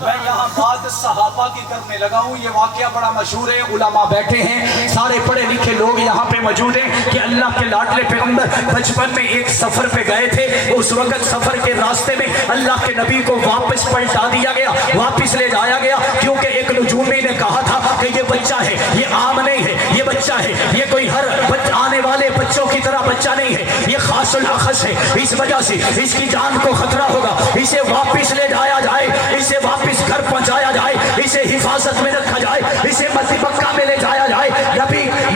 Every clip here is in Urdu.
میں یہاں بات صحابہ کی کرنے لگا ہوں. یہ واقعہ بڑا مشہور ہے, علماء بیٹھے ہیں, سارے پڑھے لکھے لوگ یہاں پہ موجود ہیں کہ اللہ کے لاڈلے پیغمبر بچپن میں ایک سفر پہ گئے تھے. اس وقت سفر کے راستے میں اللہ کے نبی کو واپس پلٹا دیا گیا, واپس لے جایا گیا, کیونکہ ایک نجومی نے کہا تھا کہ یہ بچہ ہے, یہ عام نہیں ہے, یہ بچہ ہے, یہ کوئی ہر آنے والے بچوں کی طرح بچہ نہیں ہے, یہ خاص الاخص ہے, اس وجہ سے اس کی جان کو خطرہ ہوگا, اسے واپس لے جایا جائے, اسے واپس گھر پہنچایا جائے, اسے حفاظت میں رکھا جائے, اسے مسجد مکہ میں لے جایا جائے.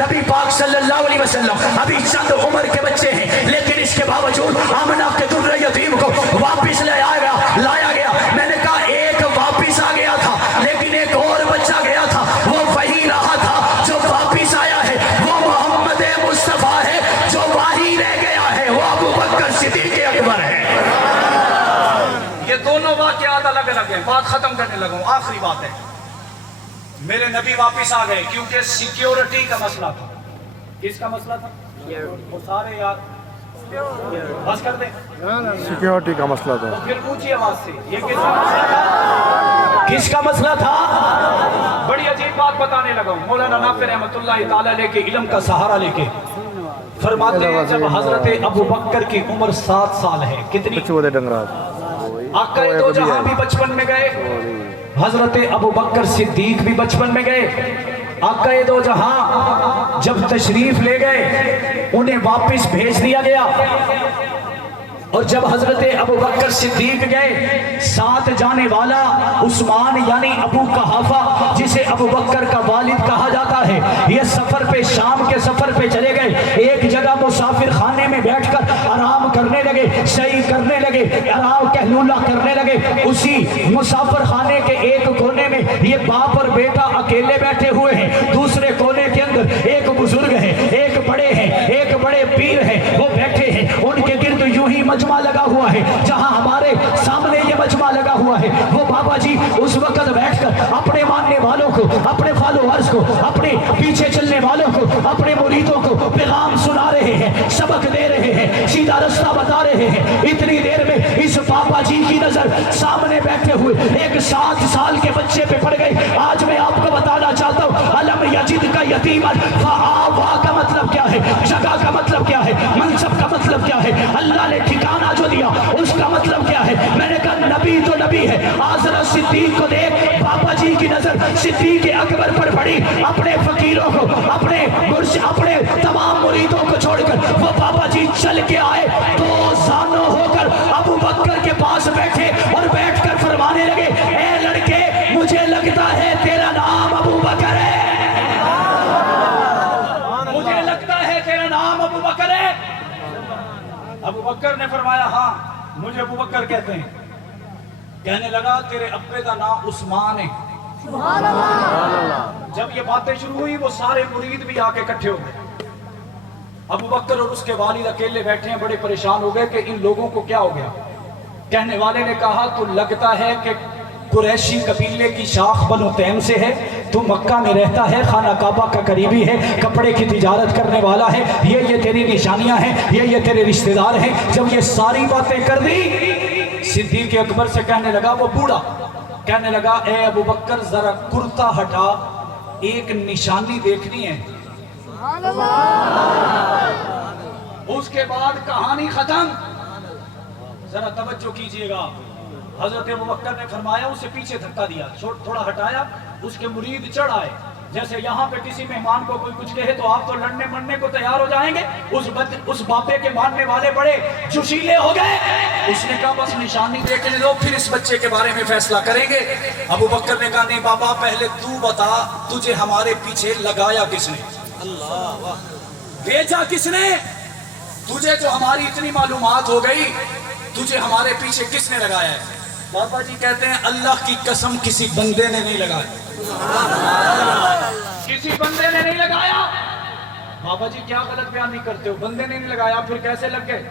نبی پاک صلی اللہ علیہ وسلم ابھی چند عمر کے بچے ہیں, لیکن اس کے باوجود آمنہ کے در یتیم کو واپس لایا گیا. میں نے کہا ایک واپس آ گیا تھا, لیکن ایک اور بچہ گیا تھا, وہ وہی رہا تھا جو واپس آیا ہے, وہ محمد مصطفیٰ ہے جو وہی رہ گیا ہے, وہ ابو بکر صدیق اکبر ہے. یہ دونوں واقعات الگ الگ ہیں. بات ختم کرنے لگا ہوں, آخری بات ہے. میرے نبی واپس آ گئے کیونکہ سیکیورٹی کا مسئلہ تھا. کس کا مسئلہ تھا؟ وہ سارے یاد بس کر دیں, سیکیورٹی کا مسئلہ تھا. پھر اونچی آواز سے, یہ کس کا مسئلہ تھا؟ کس کا مسئلہ تھا؟ بڑی عجیب بات بتانے لگا ہوں. مولانا نافع رحمۃ اللہ تعالیٰ لے کے, علم کا سہارا لے کے فرماتے ہیں جب حضرت ابو بکر کی عمر 7 سال ہے, کتنی؟ آقا دو جہاں بھی بچپن میں گئے, حضرت ابو بکر صدیق بھی بچپن میں گئے. آقا دو جہاں جب تشریف لے گئے انہیں واپس بھیج دیا گیا, اور جب حضرت ابو بکر صدیق گئے, ساتھ جانے والا عثمان یعنی ابو قحافہ جسے ابو بکر کا والد کہا جاتا ہے, یہ سفر پہ, شام کے سفر پہ چلے گئے. ایک جگہ مسافر خانے میں بیٹھ کر آرام کرنے لگے, صحیح کرنے لگے, آرام کہلولہ کرنے لگے. اسی مسافر خانے کے ایک کونے میں یہ باپ اور بیٹا اکیلے بیٹھے ہوئے ہیں. دوسرے کونے کے اندر ایک بزرگ ہے, ایک بڑے ہیں, ایک بڑے پیر ہیں, وہ بیٹھے ہیں. ان کے گرد یوں ہی مجمع لگا ہوا ہے جہاں ہمارے سامنے یہ مجمع لگا ہوا ہے. وہ بابا جی اس وقت بیٹھ کر اپنے ماننے والوں کو, اپنے فالوورز کو, اپنے پیچھے چلنے والوں کو, اپنے مریدوں کو پیغام سنا رہے ہیں, سبق دے رہے ہیں, سیدھا رستہ بتا رہے ہیں. اتنی دیر میں اس بابا جی کی نظر سامنے بیٹھے ہوئے ایک 7 سال کے بچے پہ پڑ گئی. آج میں آپ کو بتانا چاہتا ہوں, علم یجد کا یتیمن فآوا کا مطلب کیا ہے, جگہ کا مطلب کیا ہے, منصب کا مطلب کیا ہے, اللہ نے ٹھکانہ جو دیا اس کا مطلب کیا ہے. میں نے کہا نبی تو نبی ہے. آزر صدیق کو دیکھ, بابا جی کی نظر صدیق اکبر پر پڑی. اپنے فقیروں کو, اپنے تمام مریدوں کو چھوڑ کر وہ بابا جی چل کے آئے, 2 زانو ہو کر ابو بکر کے پاس بیٹھے اور بیٹھ کر فرمانے لگے, اے لڑکے مجھے لگتا ہے تیرا نام ابو بکر ہے, مجھے لگتا ہے تیرا نام ابو بکر ہے. ابو بکر نے فرمایا ہاں مجھے ابو بکر کہتے ہیں. کہنے لگا تیرے ابے کا نام عثمان ہے. سبحان اللہ. جب یہ باتیں شروع ہوئی وہ سارے مرید بھی آ کے اکٹھے ہو گئے. ابو بکر اور اس کے والد اکیلے بیٹھے ہیں, بڑے پریشان ہو گئے کہ ان لوگوں کو کیا ہو گیا. کہنے والے نے کہا تو لگتا ہے کہ قریشی قبیلے کی شاخ بنو تیم سے ہے, تو مکہ میں رہتا ہے, خانہ کعبہ کا قریبی ہے, کپڑے کی تجارت کرنے والا ہے, یہ تیری نشانیاں ہیں, یہ تیرے رشتہ دار ہیں. جب یہ ساری باتیں کر دی, صدیق اکبر سے کہنے لگا, وہ بوڑھا کہنے لگا, اے ابو بکر ذرا کرتا ہٹا, ایک نشانی دیکھنی ہے. اس کے بعد کہانی ختم. ذرا توجہ کیجئے گا. حضرت ابوبکر نے فرمایا, اسے پیچھے دھکا دیا, تھوڑا ہٹایا, اس کے مرید چڑھ آئے. جیسے یہاں پہ کسی مہمان کو کوئی کچھ کہے تو آپ تو لڑنے مرنے کو تیار ہو جائیں گے, اس بابے کے ماننے والے بڑے جوشیلے ہو گئے. اس نے کہا بس نشانی دیکھنے دو, پھر اس بچے کے بارے میں فیصلہ کریں گے. ابوبکر نے کہا نہیں بابا, پہلے تو بتا تجھے ہمارے پیچھے لگایا کس نے, اللہ بھیجا کس نے تجھے, جو ہماری اتنی معلومات ہو گئی, تجھے ہمارے پیچھے کس نے لگایا ہے. بابا جی کہتے ہیں اللہ کی قسم کسی بندے نے نہیں لگایا, کسی بندے نے نہیں لگایا. بابا جی کیا غلط بیان نہیں کرتے ہو, بندے نے نہیں لگایا پھر کیسے لگ گئے.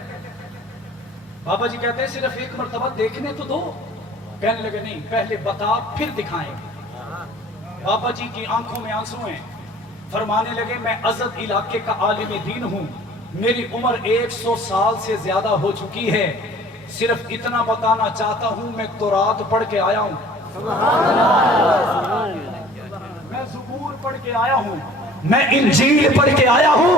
بابا جی کہتے ہیں صرف ایک مرتبہ دیکھنے تو دو. کہنے لگے نہیں پہلے بتا پھر دکھائیں. بابا جی کی آنکھوں میں آنسو ہیں. فرمانے لگے میں ازد علاقے کا عالم دین ہوں, میری عمر 100 سال سے زیادہ ہو چکی ہے, صرف اتنا بتانا چاہتا ہوں میں تورات پڑھ کے آیا ہوں, میں زبور پڑھ کے آیا ہوں, میں انجیل پڑھ کے آیا ہوں.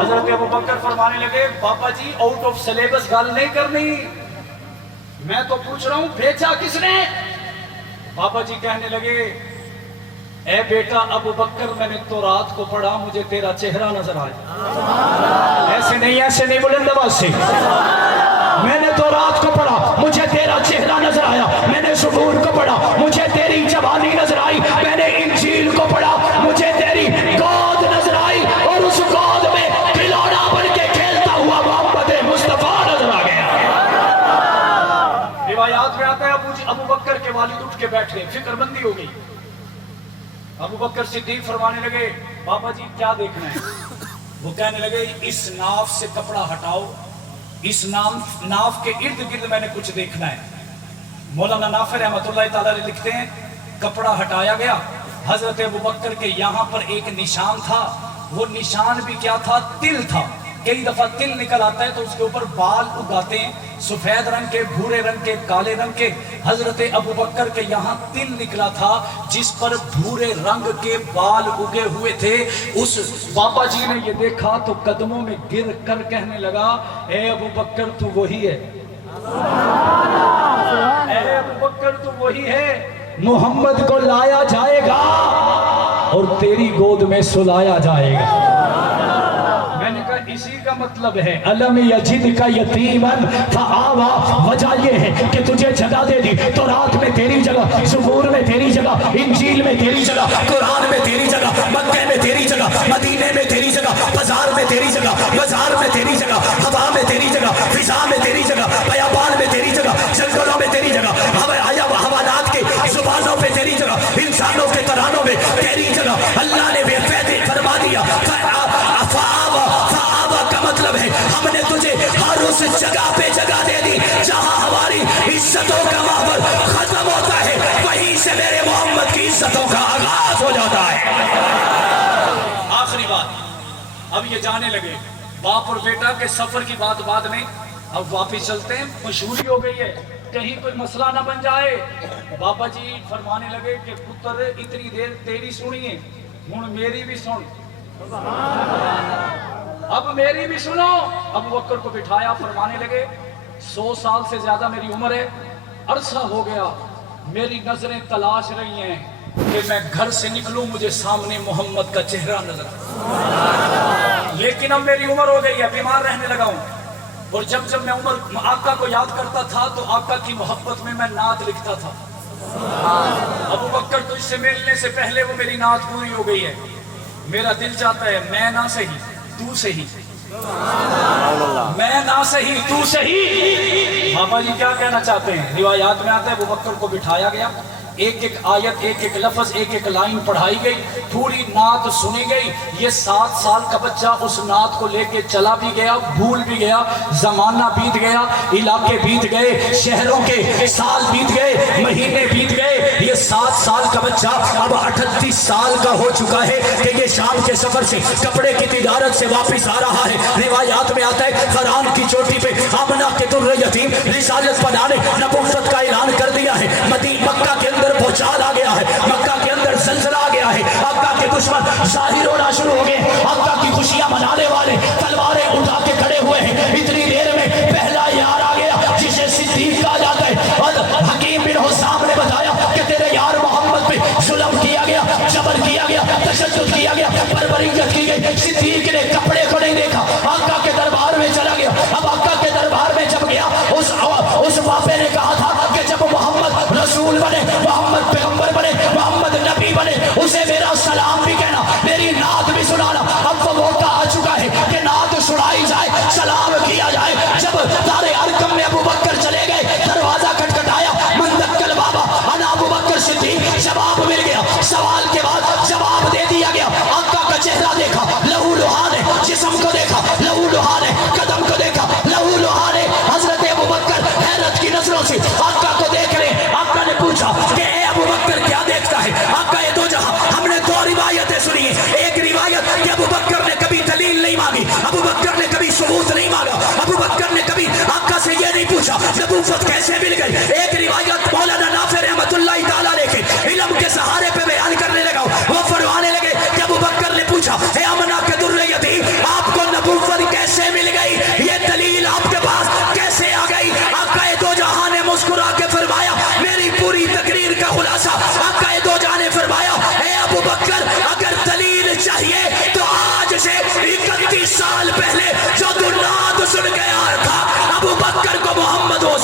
حضرت ابوبکر فرمانے لگے بابا جی آؤٹ آف سلیبس گل نہیں کرنی, میں تو پوچھ رہا ہوں بھیجا کس نے؟ بابا جی کہنے لگے اے بیٹا ابوبکر میں نے تو رات کو پڑھا, مجھے تیرا چہرہ نظر آیا. ایسے نہیں بلند آواز سے. میں نے تو رات کو پڑھا, مجھے تیرا چہرہ نظر آیا. میں نے زبور کو پڑھا, مجھے تیری جوانی نظر آئی. میں نے انجیل کو پڑھا, مجھے تیری گود نظر آئی. اور اس گود میں کھلونا بن کے کھیلتا ہوا محمد مصطفیٰ نظر آ گیا. روایات میں آتا ہے ابوبکر کے والد اٹھ کے بیٹھ گئے, فکر مندی ہو گئی. ابوبکر صدیق فرمانے لگے بابا جی کیا دیکھنا ہے؟ وہ کہنے لگے اس ناف سے کپڑا ہٹاؤ, اس ناف کے ارد گرد میں نے کچھ دیکھنا ہے. مولانا نافع رحمۃ اللہ تعالی علیہ لکھتے ہیں کپڑا ہٹایا گیا, حضرت ابوبکر کے یہاں پر ایک نشان تھا. وہ نشان بھی کیا تھا؟ تل تھا. کئی دفعہ تل نکل آتا ہے تو اس کے اوپر بال اگاتے ہیں, سفید رنگ کے, بھورے رنگ کے, کالے رنگ کے. حضرت ابوبکر کے یہاں تل نکلا تھا جس پر بھورے رنگ کے بال اگے ہوئے تھے. اس بابا جی نے یہ دیکھا تو قدموں میں گر کر کہنے لگا اے ابوبکر تو وہی ہے, اے ابوبکر تو وہی ہے, محمد کو لایا جائے گا اور تیری گود میں سلایا جائے گا. میں نے کہا اسی کا مطلب ہے الم یجد کا یتیمن فآوا. وجہ یہ ہے کہ تجھے جگہ دے دی تو رات میں تیری جگہ, زبور میں تیری جگہ, انجیل میں تیری جگہ, قرآن میں تیری جگہ, مکہ میں تیری جگہ, مدینے میں تیری جگہ, بازار میں تیری جگہ, بازار میں تیری جگہ, ہوا میں تیری جگہ, فضا میں تیری جگہ, بیابان میں تیری جگہ, جنگلوں میں تیری جگہ, حیوانات کے زبانوں پہ تیری جگہ, انسانوں کے ترانوں میں تیری جگہ. اللہ نے بے فیض فرما دیا. مطلب ہے ہم نے تجھے ہر اس جگہ پہ جگہ دے دی جہاں ہماری عزتوں کا ماحول ختم ہوتا ہے, وہیں سے میرے محمد کی عزتوں کا آغاز ہو جاتا ہے. آخری بات, اب یہ جانے لگے باپ اور بیٹا کے سفر کی بات بعد میں, اب واپس چلتے ہیں. مشہوری ہو گئی ہے کہیں کوئی مسئلہ نہ بن جائے. بابا جی فرمانے لگے کہ پتر اتنی دیر تیری سنی ہے, ہوں میری بھی سن, اب میری بھی سنو. ابوبکر کو بٹھایا, فرمانے لگے 100 سال سے زیادہ میری عمر ہے, عرصہ ہو گیا, میری نظریں تلاش رہی ہیں کہ میں گھر سے نکلوں مجھے سامنے محمد کا چہرہ نظر آئے, لیکن اب میری عمر ہو گئی ہے, بیمار رہنے لگا ہوں. اور جب میں عمر آقا کو یاد کرتا تھا تو آقا کی محبت میں نعت لکھتا تھا. ابوبکر تجھ سے ملنے سے پہلے وہ میری نعت پوری ہو گئی ہے. میرا دل چاہتا ہے میں نہ صحیح تو صحیح, میں نہ صحیح تو صحیح. بابا جی کیا کہنا چاہتے ہیں؟ روایات میں آتا ہے ابوبکر کو بٹھایا گیا, ایک ایک آیت, ایک ایک لفظ, ایک ایک لائن پڑھائی گئی, پوری نعت سنی گئی. یہ 7 سال کا بچہ اس نعت کو لے کے چلا بھی گیا, بھول بھی گیا, زمانہ بیت گیا, علاقے بیت گئے, شہروں کے سال بیت گئے, مہینے بیت گئے. یہ 7 سال کا بچہ اب 38 سال کا ہو چکا ہے کہ یہ شام کے سفر سے, کپڑے کی تجارت سے واپس آ رہا ہے. روایات میں آتا ہے فرعون کی چوٹی پہ آمنہ کے در یتیم رسالت پڑھا نے نبوت کا اعلان کر دیا ہے. مکہ کے اندر بھوچال آ گیا ہے, مکہ کے اندر زلزلہ آ گیا ہے, آقا کے دشمن ظاہر ہونا شروع ہو گئے, آقا کی خوشیاں منانے والے تلواریں اٹھا کے کھڑے ہوئے ہیں. اتنی دیر میں پہلا یار آ گیا جسے صدیق کہا جاتا ہے. اور حکیم بن حسام نے بتایا کہ تیرے یار محمد پہ ظلم کیا گیا, جبر کیا گیا, تشدد کیا گیا, بربریت کی گئی. صدیق نے کپڑے کو نہیں دیکھا, آقا کے دربار میں چلا گیا. اب آقا کے دربار میں جب گیا, اس باپے نے کہا تھا کہ جب محمد رسول بنے, محمد پیغمبر بنے, محمد نبی بنے, اسے میرا سلام بھی کہنا, میری نعت بھی سنانا. اب وہ موقع آ چکا ہے کہ نعت سنائی جائے, سلام کیا جائے. جب دار ارقم میں ابوبکر چلے گئے, دروازہ کھٹکھٹایا, من دکل بابا انا ابوبکر صدیق. جواب مل گیا, سوال کے بعد جواب دے دیا گیا. آقا کا چہرہ دیکھا, لہو لہان ہے, جسم کو دیکھا, لہو لہان ہے, قدم کو دیکھا, لہو لہان ہے. حضرت ابوبکر حیرت کی نظروں سے آقا کو دیکھ رہے. آقا نے پوچھا کہ اے ابوبکر کیا دیکھتا ہے؟ آقا یہ 2 جہاں. ہم نے 2 روایتیں سنی ہیں. ایک روایت کہ ابوبکر نے کبھی دلیل نہیں مانگی, ابوبکر نے کبھی ثبوت نہیں مانگا, ابوبکر نے کبھی آقا سے یہ نہیں پوچھا نبوت کیسے مل گئی. ایک روایت مولانا نافع رحمۃ اللہ